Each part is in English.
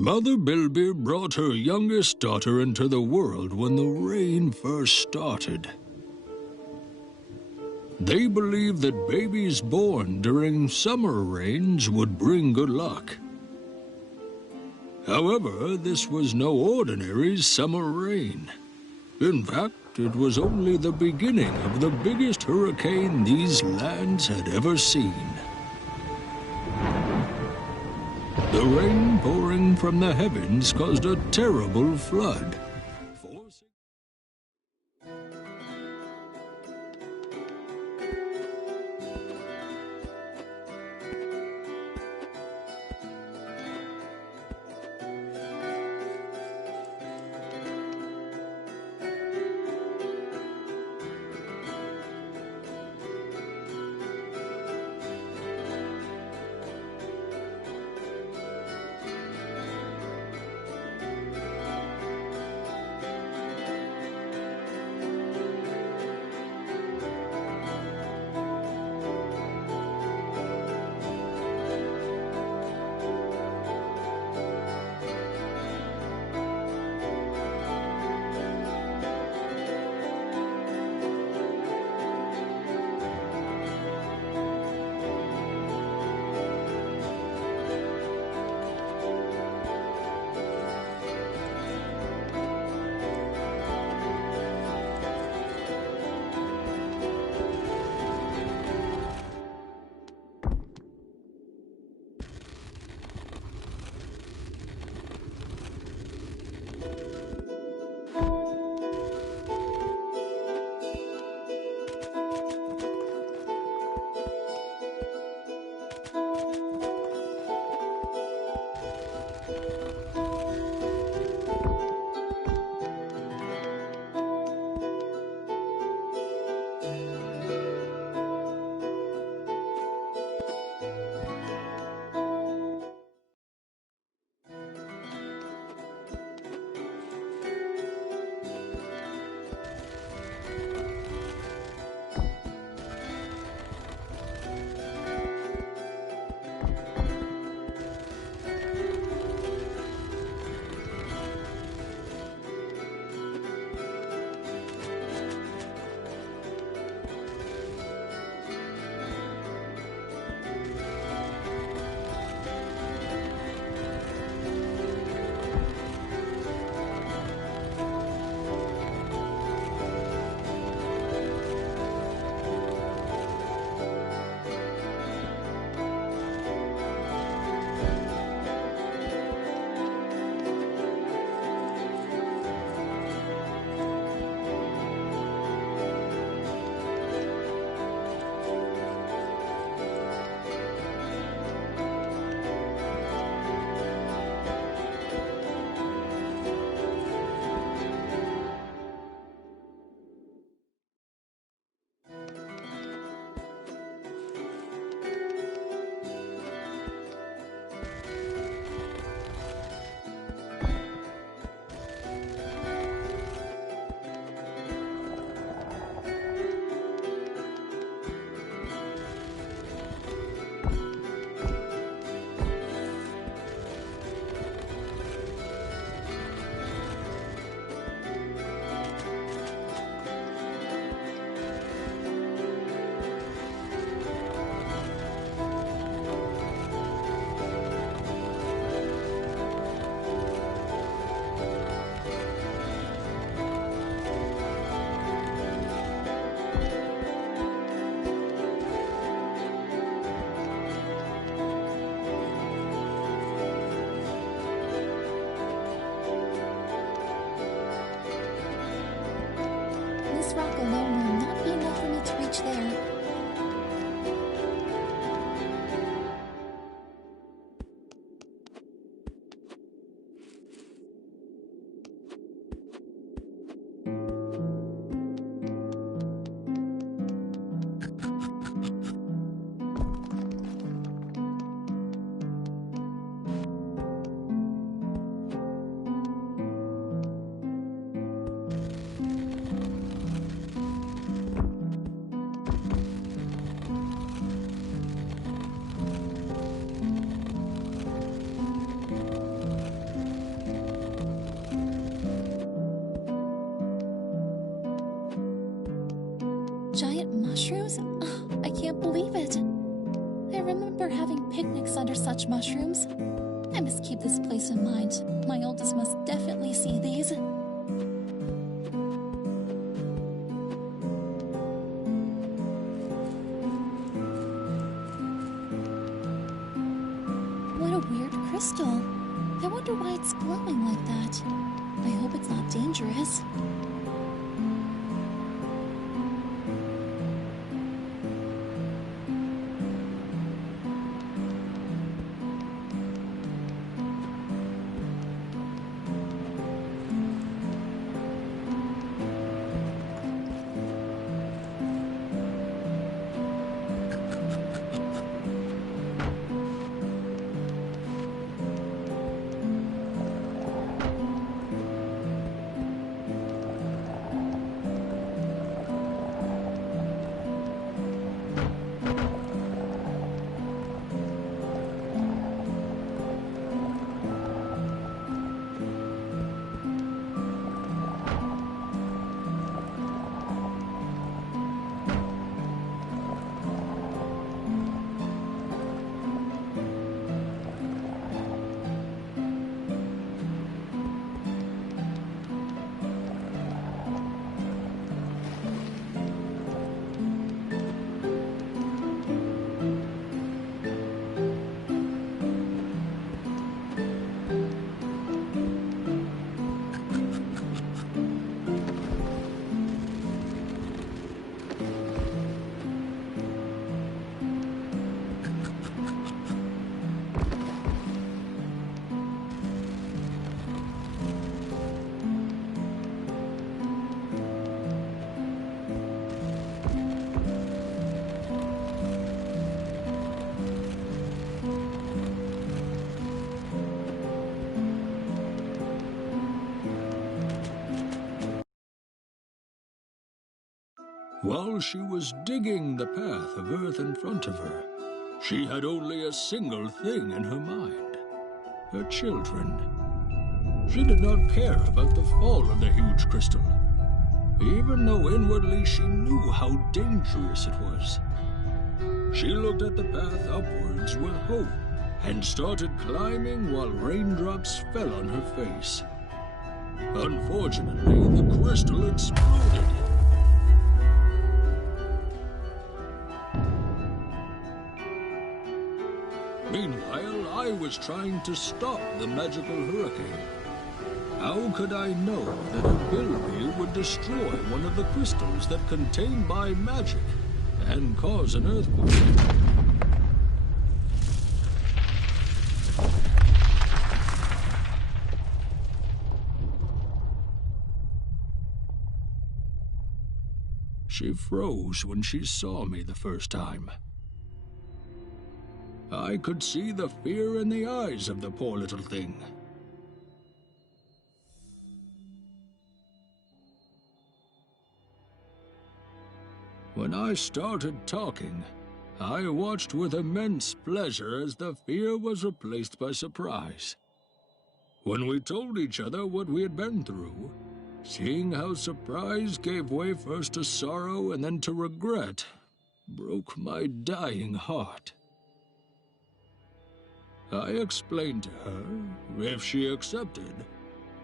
Mother Bilby brought her youngest daughter into the world when the rain first started. They believed that babies born during summer rains would bring good luck. However, this was no ordinary summer rain. In fact, it was only the beginning of the biggest hurricane these lands had ever seen. The rain pouring from the heavens caused a terrible flood. having picnics under such mushrooms. I must keep this place in mind. My oldest must definitely see these. What a weird crystal. I wonder why it's glowing like that. I hope it's not dangerous. While she was digging the path of earth in front of her, she had only a single thing in her mind: her children. She did not care about the fall of the huge crystal, even though inwardly she knew how dangerous it was. She looked at the path upwards with hope and started climbing while raindrops fell on her face. Unfortunately, the crystal exploded. Meanwhile, I was trying to stop the magical hurricane. How could I know that a bilby would destroy one of the crystals that contain my magic and cause an earthquake? She froze when she saw me the first time. I could see the fear in the eyes of the poor little thing. When I started talking, I watched with immense pleasure as the fear was replaced by surprise. When we told each other what we had been through, seeing how surprise gave way first to sorrow and then to regret broke my dying heart. I explained to her, if she accepted,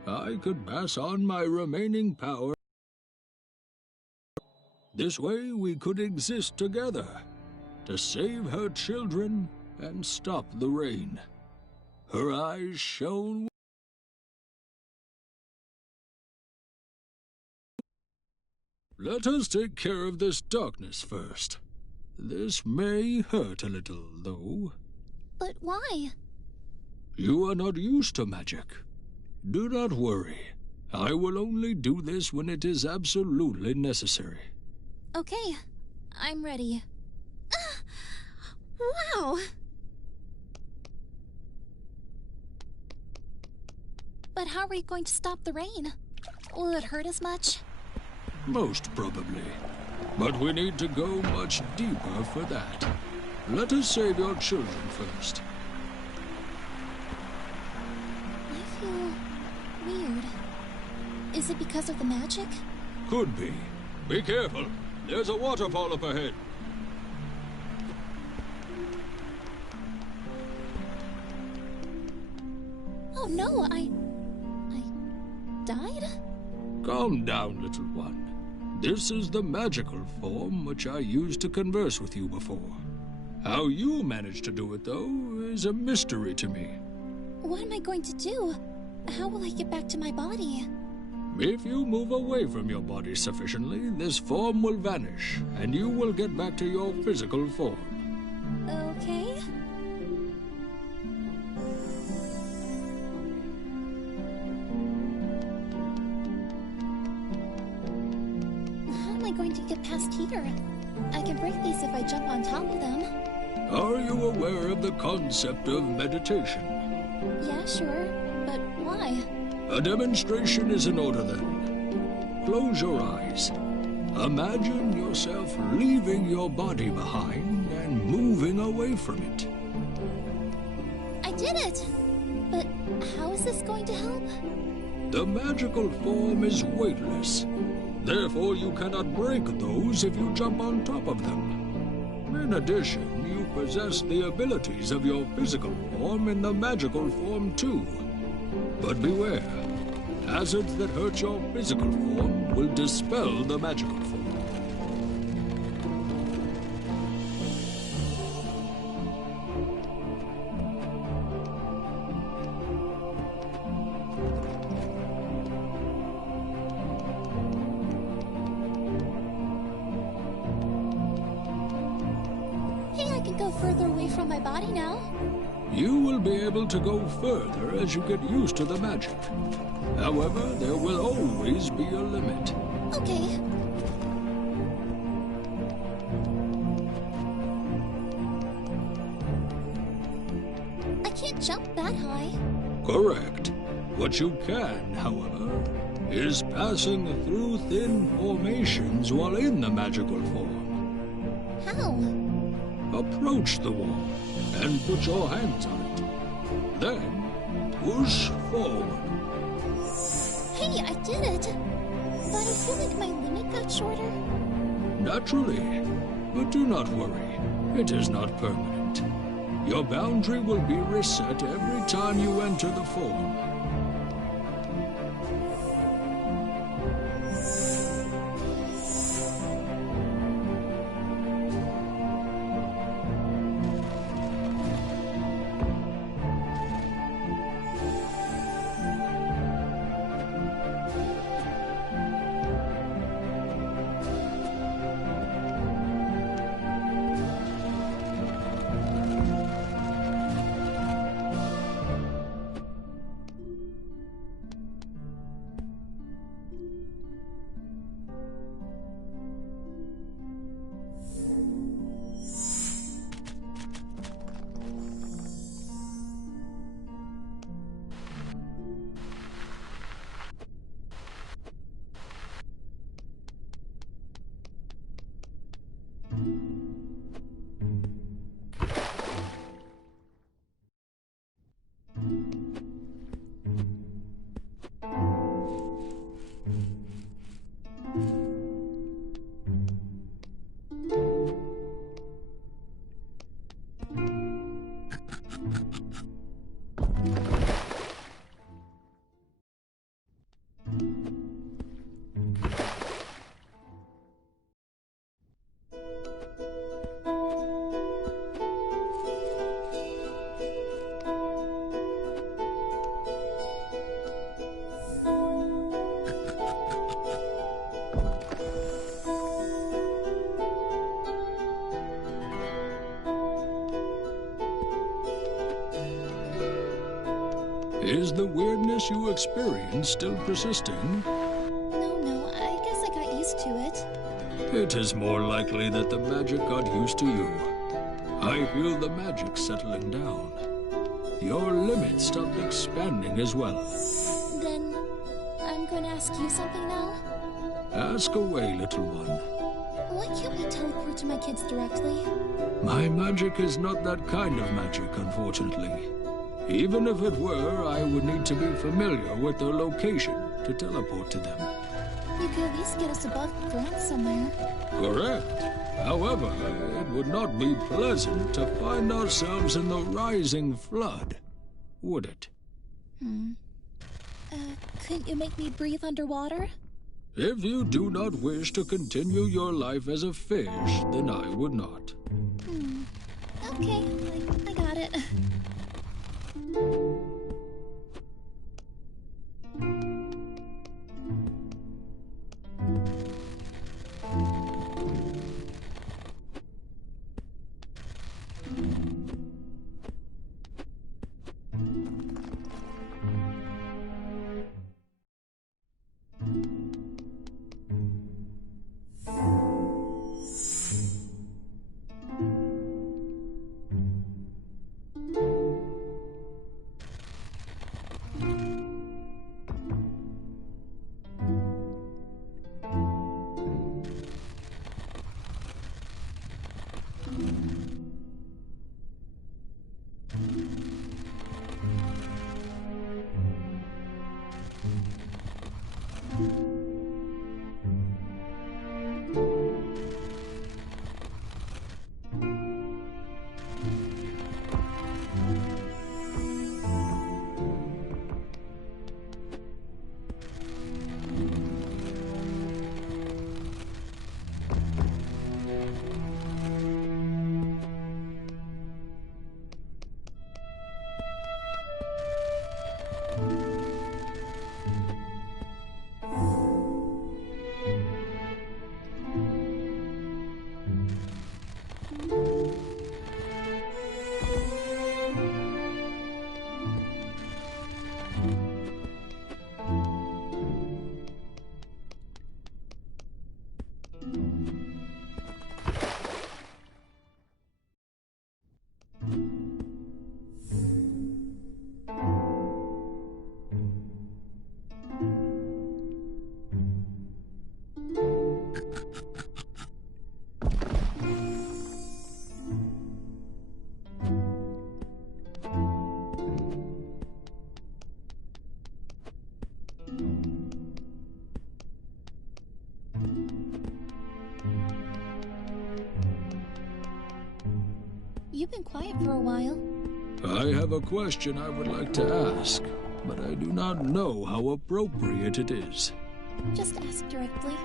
I could pass on my remaining power. This way we could exist together, to save her children and stop the rain. Her eyes shone. Let us take care of this darkness first. This may hurt a little, though. But why? You are not used to magic. Do not worry. I will only do this when it is absolutely necessary. Okay, I'm ready. Wow! But how are we going to stop the rain? Will it hurt as much? Most probably. But we need to go much deeper for that. Let us save your children first. I feel weird. Is it because of the magic? Could be. Be careful. There's a waterfall up ahead. Oh no, I died? Calm down, little one. This is the magical form which I used to converse with you before. How you managed to do it, though, is a mystery to me. What am I going to do? How will I get back to my body? If you move away from your body sufficiently, this form will vanish, and you will get back to your physical form. Okay. How am I going to get past here? I can break these if I jump on top of them. Are you aware of the concept of meditation? Yeah, sure. But why? A demonstration is in order then. Close your eyes. Imagine yourself leaving your body behind and moving away from it. I did it! But how is this going to help? The magical form is weightless. Therefore, you cannot break those if you jump on top of them. In addition, you possess the abilities of your physical form in the magical form too. But beware, hazards that hurt your physical form will dispel the magical form. Hey, I can go further away from my body now. You will be able to go further as you get used to the magic. However, there will always be a limit. Okay. I can't jump that high. Correct. What you can, however, is passing through thin formations while in the magical form. How? Approach the wall and put your hands on it. Then, push forward. Hey, I did it! But I feel like my limit got shorter. Naturally. But do not worry. It is not permanent. Your boundary will be reset every time you enter the form. Is the weirdness you experienced still persisting? No, I guess I got used to it. It is more likely that the magic got used to you. I feel the magic settling down. Your limit stopped expanding as well. Then, I'm going to ask you something now? Ask away, little one. Why can't we teleport to my kids directly? My magic is not that kind of magic, unfortunately. Even if it were, I would need to be familiar with their location to teleport to them. You could at least get us above ground somewhere. Correct. However, it would not be pleasant to find ourselves in the rising flood, would it? Couldn't you make me breathe underwater? If you do not wish to continue your life as a fish, then I would not. Okay, I got it. You've been quiet for a while. I have a question I would like to ask, but I do not know how appropriate it is. Just ask directly.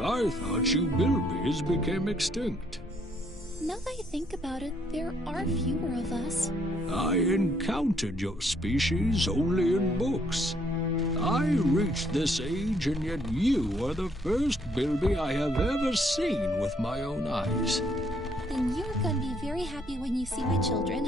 I thought you bilbies became extinct. Now that I think about it, there are fewer of us. I encountered your species only in books. I reached this age, and yet you are the first bilby I have ever seen with my own eyes. Then you're gonna be very happy when you see my children.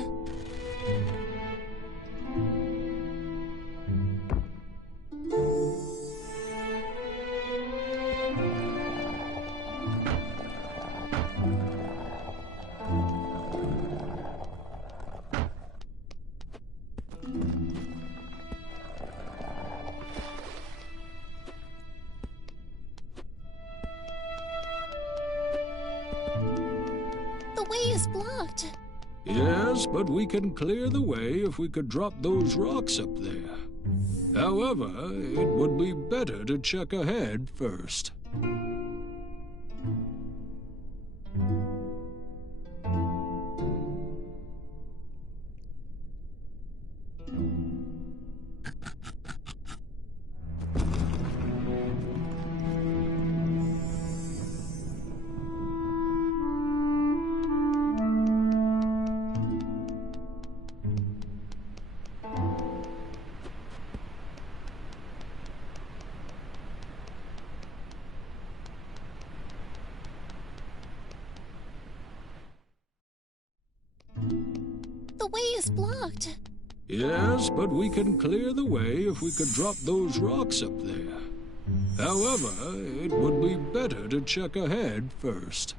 The way is blocked. Yes, but we can clear the way if we could drop those rocks up there. However, it would be better to check ahead first. The way is blocked. Yes, but we can clear the way if we could drop those rocks up there. However, it would be better to check ahead first.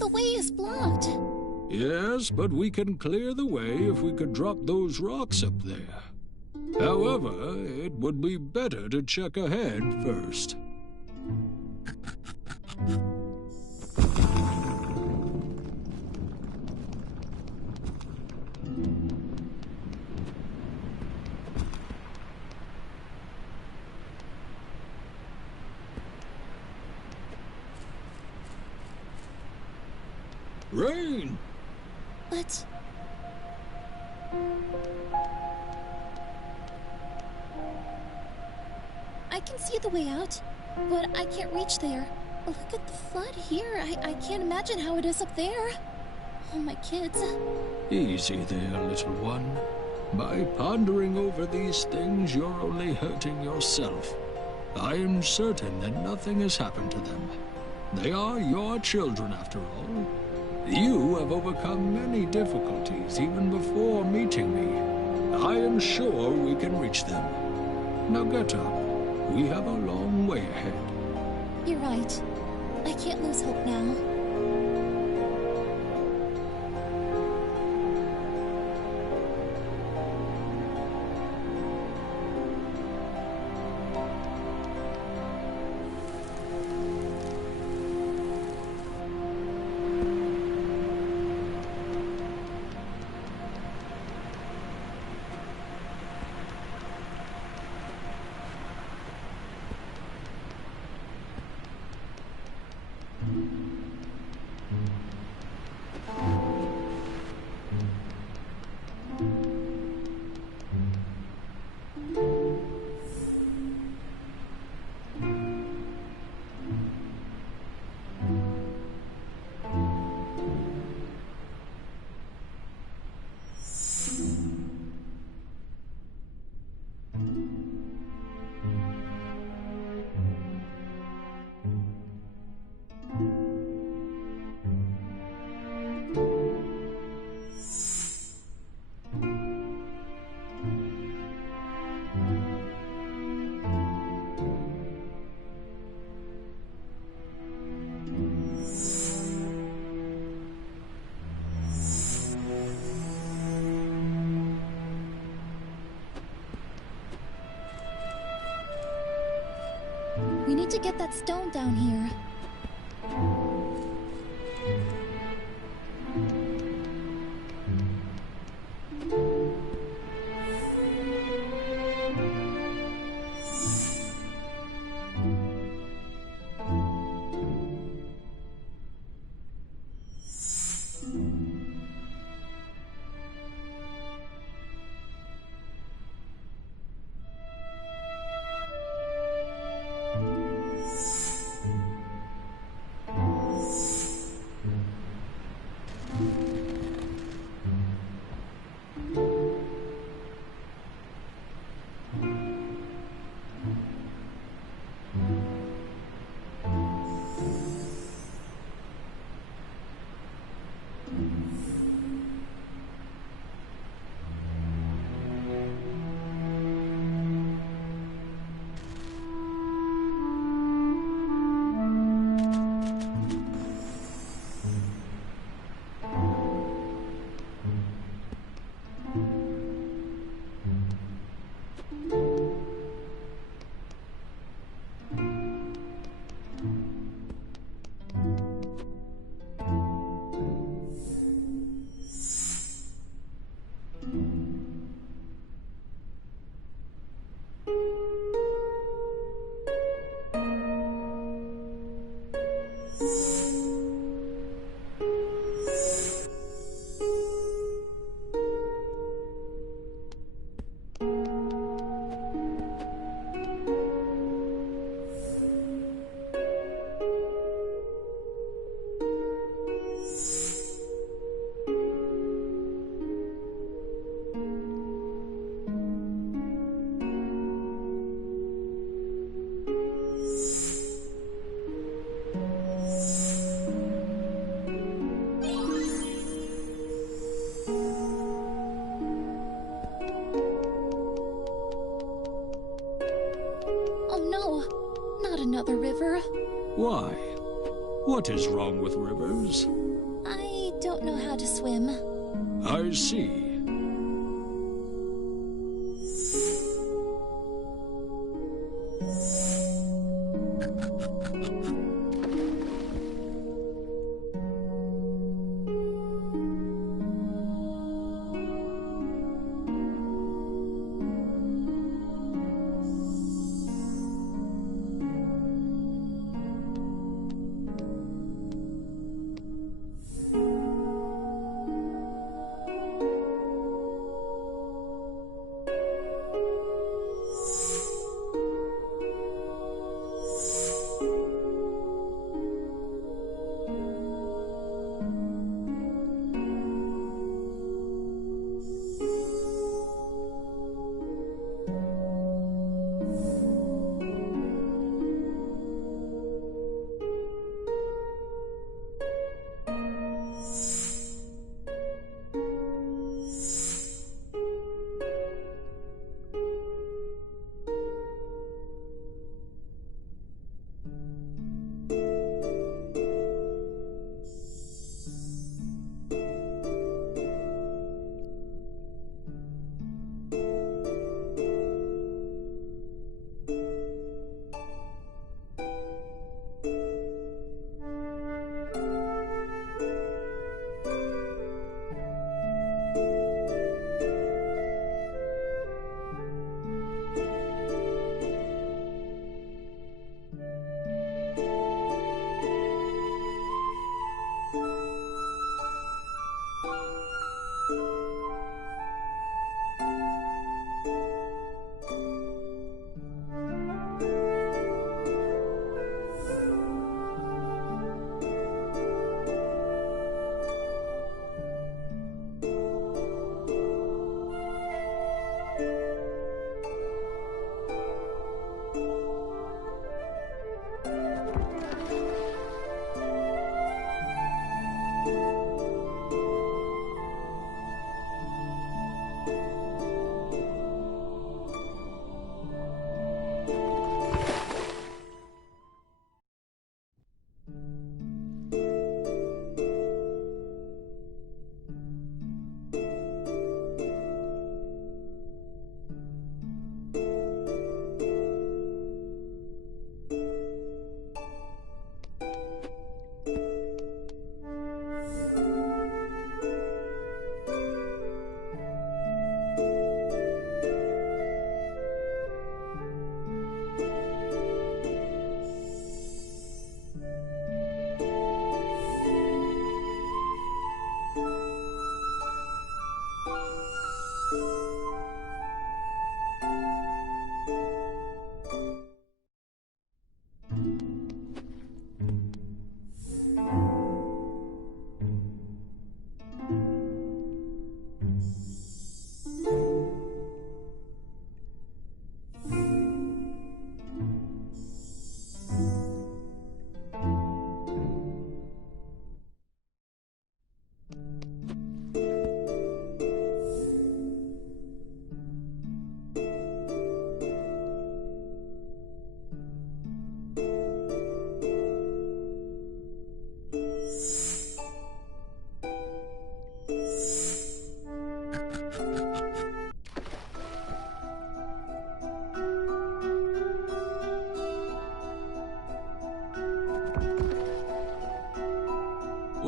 The way is blocked. Yes, but we can clear the way if we could drop those rocks up there. However, it would be better to check ahead first. Rain! But... I can see the way out, but I can't reach there. Look at the flood here. I can't imagine how it is up there. Oh, my kids. Easy there, little one. By pondering over these things, you're only hurting yourself. I am certain that nothing has happened to them. They are your children, after all. You have overcome many difficulties even before meeting me. I am sure we can reach them. Now get up. We have a long way ahead. You're right. I can't lose hope now. We need to get that stone down here. Another river. Why? What is wrong with rivers? I don't know how to swim. I see.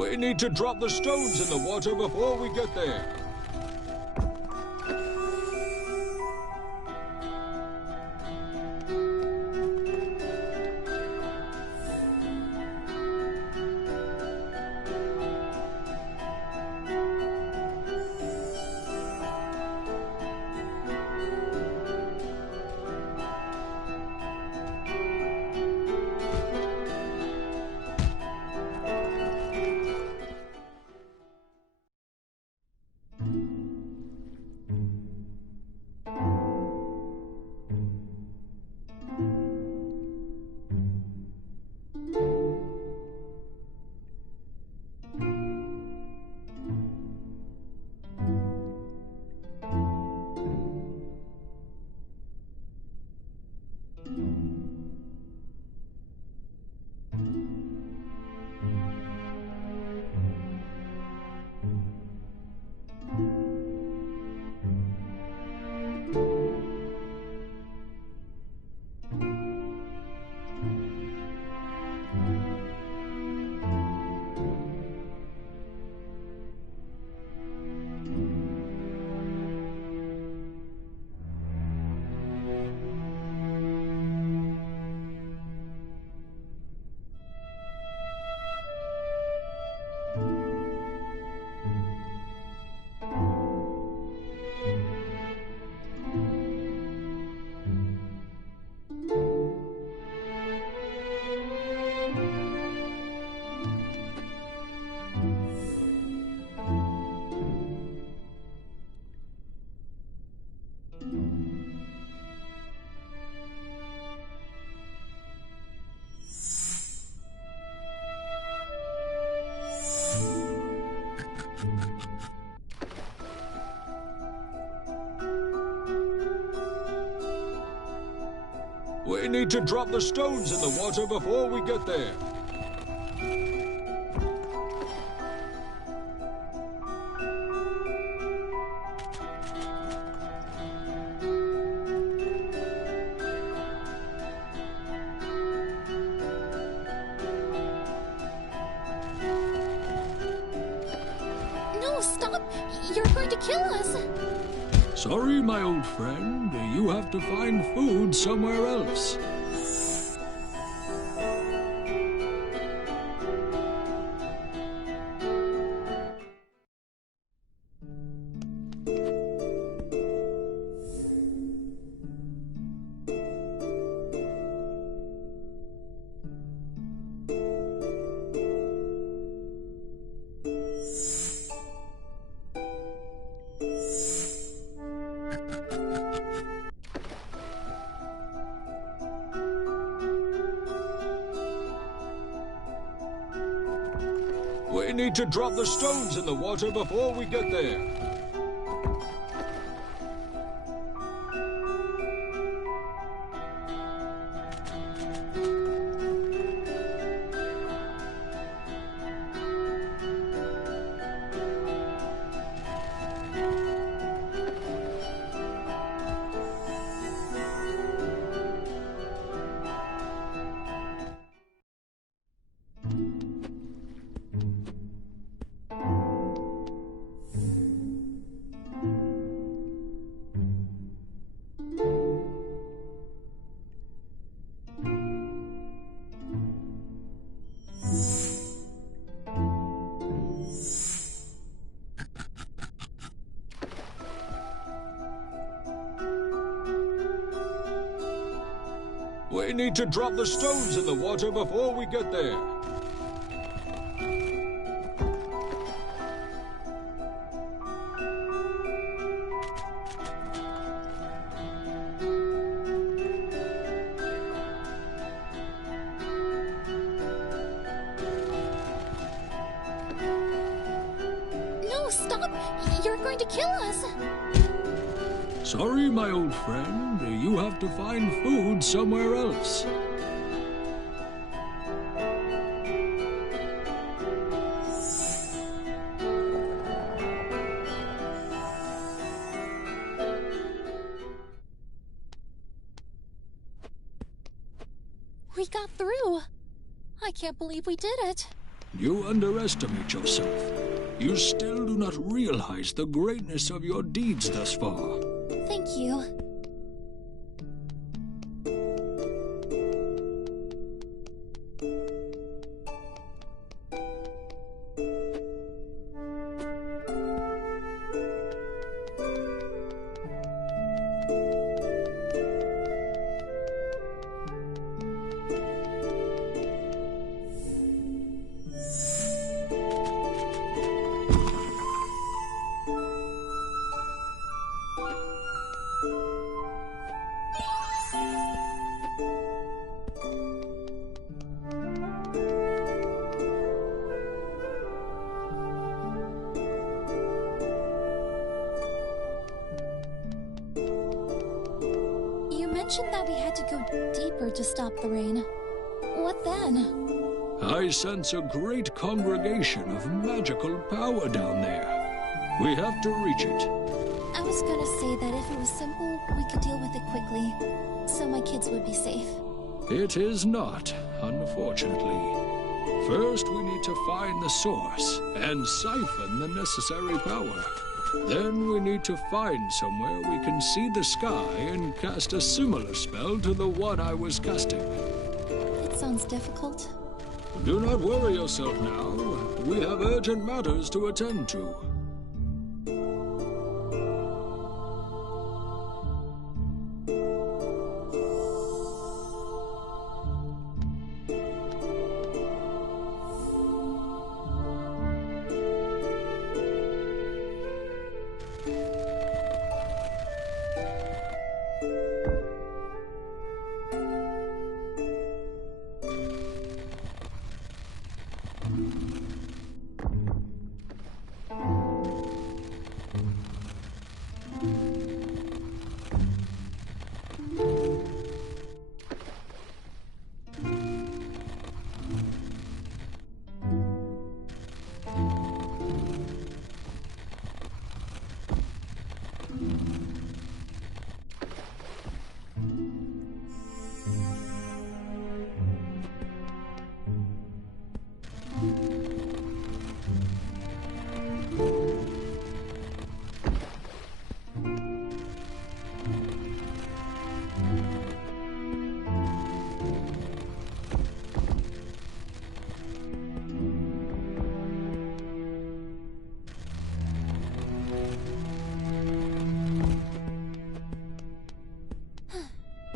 We need to drop the stones in the water before we get there. We need to drop the stones in the water before we get there. No, stop! You're going to kill us! Sorry, my old friend. You have to find food somewhere else. We need to drop the stones in the water before we get there. We need to drop the stones in the water before we get there. No, stop! You're going to kill us! Sorry, my old friend. You have to find food somewhere else. We got through. I can't believe we did it. You underestimate yourself. You still do not realize the greatness of your deeds thus far. Thank you. You mentioned that we had to go deeper to stop the rain. What then? I sense a great congregation of magical power down there. We have to reach it. I was gonna say that if it was simple, we could deal with it quickly, so my kids would be safe. It is not, unfortunately. First, we need to find the source and siphon the necessary power. Then we need to find somewhere we can see the sky and cast a similar spell to the one I was casting. That sounds difficult. Do not worry yourself now. We have urgent matters to attend to.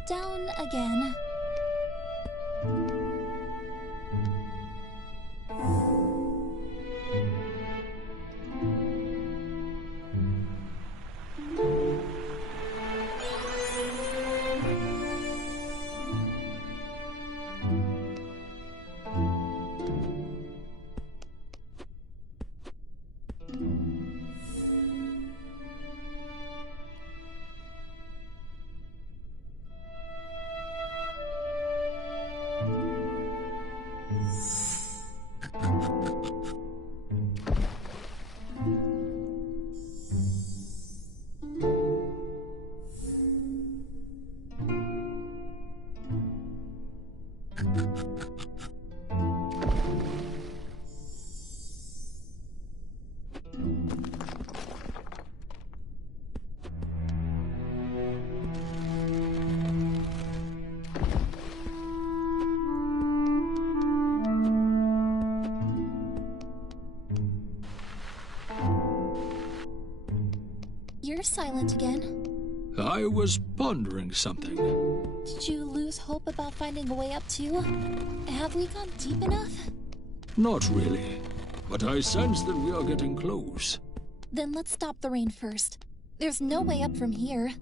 Down again. You're silent again. I was pondering something. Did you lose hope about finding a way up too? Have we gone deep enough? Not really, but I sense that we are getting close. Then let's stop the rain first. There's no way up from here.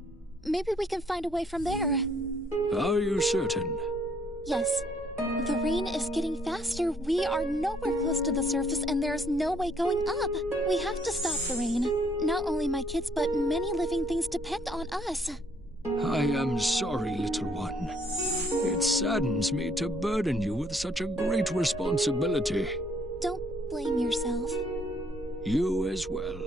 Maybe we can find a way from there. Are you certain? Yes. The rain is getting faster. We are nowhere close to the surface, and there's no way going up. We have to stop the rain. Not only my kids, but many living things depend on us. I am sorry, little one. It saddens me to burden you with such a great responsibility. Don't blame yourself. You as well.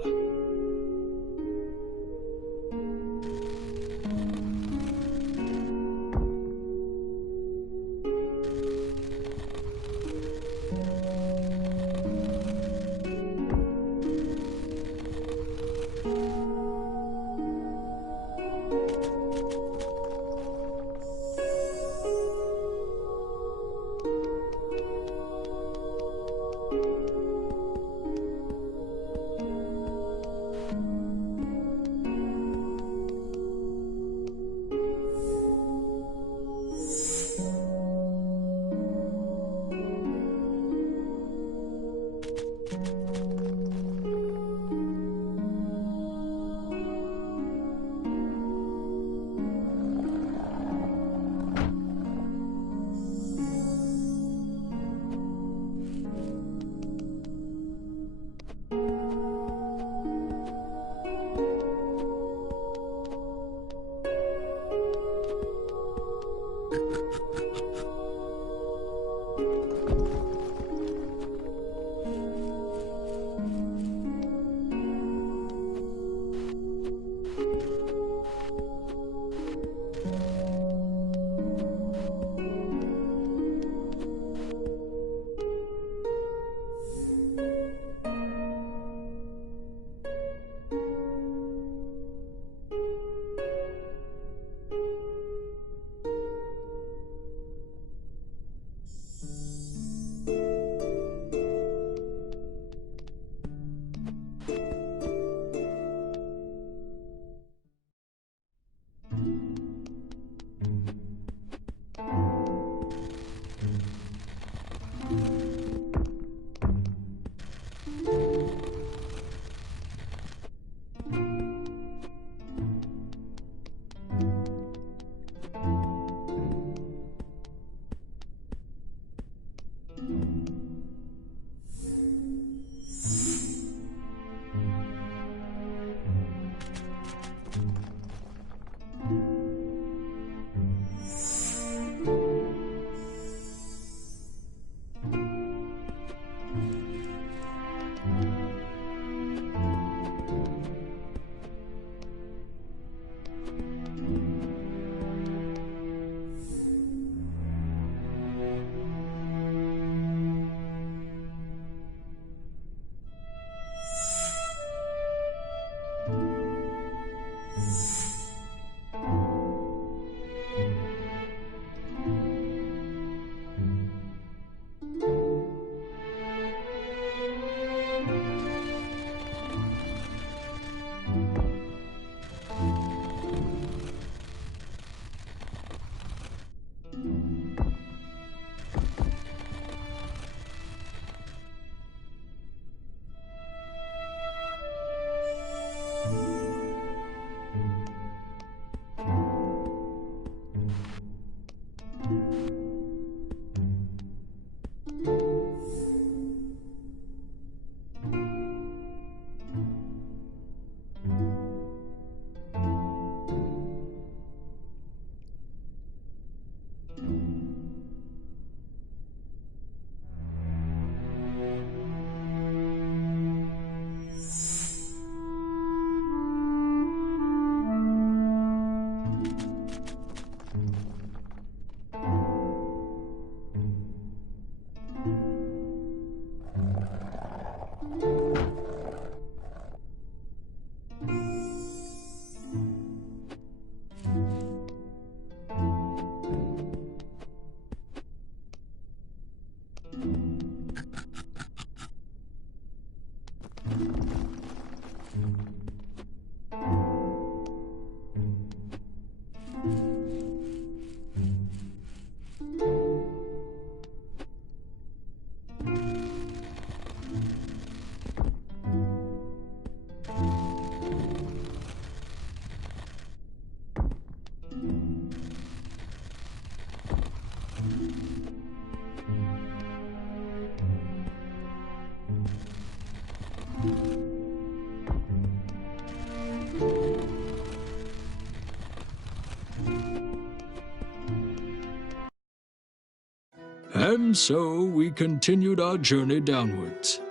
And so we continued our journey downwards.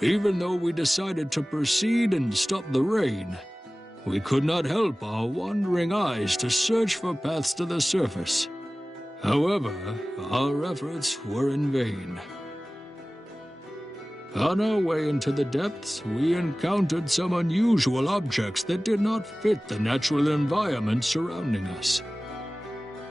Even though we decided to proceed and stop the rain, we could not help our wandering eyes to search for paths to the surface. However, our efforts were in vain. On our way into the depths, we encountered some unusual objects that did not fit the natural environment surrounding us.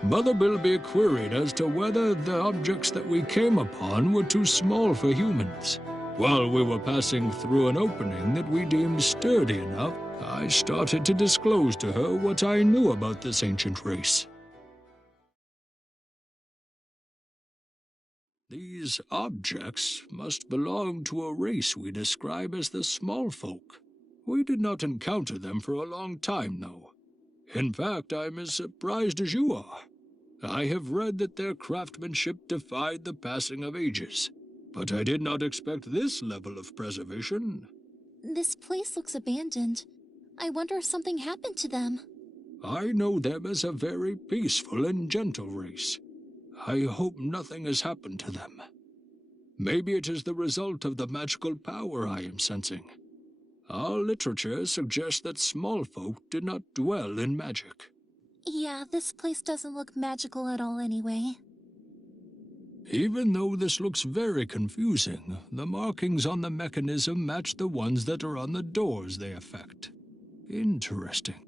Mother Bilby queried as to whether the objects that we came upon were too small for humans. While we were passing through an opening that we deemed sturdy enough, I started to disclose to her what I knew about this ancient race. These objects must belong to a race we describe as the small folk. We did not encounter them for a long time, though. In fact, I'm as surprised as you are. I have read that their craftsmanship defied the passing of ages, but I did not expect this level of preservation. This place looks abandoned. I wonder if something happened to them. I know them as a very peaceful and gentle race. I hope nothing has happened to them. Maybe it is the result of the magical power I am sensing. Our literature suggests that small folk did not dwell in magic. Yeah, this place doesn't look magical at all anyway. Even though this looks very confusing, the markings on the mechanism match the ones that are on the doors they affect. Interesting.